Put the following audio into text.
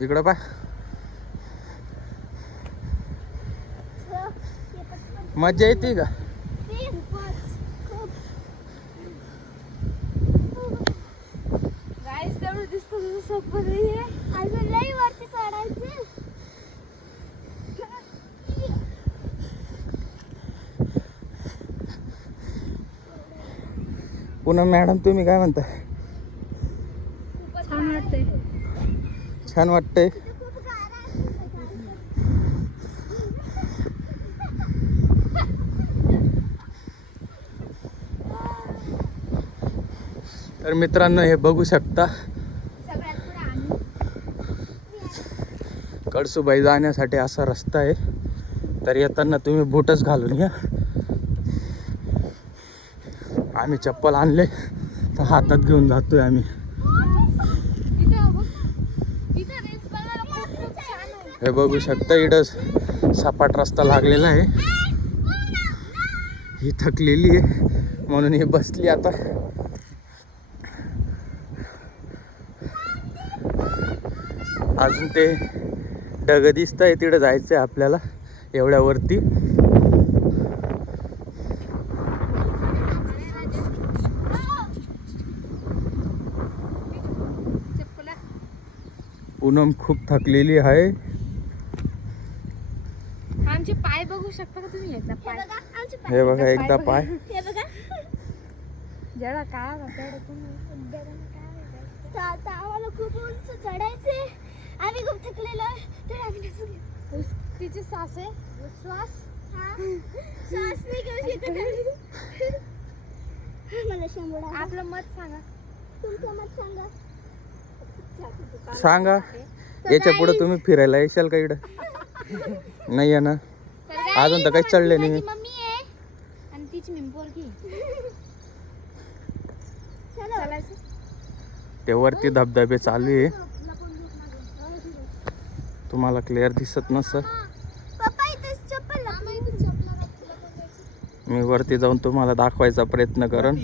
इकडं पा मज्जा येते का? गाईस तेवढं दिसतं सोपं नाहीये. अजून लई वरती चढायचं. पुन्हा मॅडम तुम्ही काय म्हणता? छान वाटतंय. छान वाटतंय. तर मित्रांनो हे बघू शकता कळसूबाई जाण्यासाठी असा रस्ता आहे. तर येताना तुम्ही बूटच घालून या. आम्ही चप्पल आणले तर हातात घेऊन जातोय आम्ही. हे बघू शकता इकडं सपाट रस्ता लागलेला आहे. ही थकलेली आहे म्हणून ही बसली आता. अजून ते ढग दिसत आहे तिकडे जायचं आहे आपल्याला एवढ्यावरती. पूनम खूप थकलेली आहे. आमचे पाय बघू शकता का तुम्ही? एकदा पाय हे बघा एकदा पाय. हे बघा जरा काय आम्हाला खूप उंच चढायचे. आम्ही खूप थकलेलो आहे तर आम्ही नसू घेऊ. तिची सास आहे श्वास श्वास नाही घेऊ शकत. मला शंभर आपलं मत सांगा. तुमचं मत सांगा. सांगा. याच्या पुढे तुम्ही फिरायला येशाल का इकडं? नाही आहे ना अजून तर काही चढले नाही. मम्मी आहे आणि तिची पोरगी. ते वरती धबधबे चालू आहे. तुम्हाला क्लिअर दिसत नसल. मी वरती जाऊन तुम्हाला दाखवायचा प्रयत्न करन.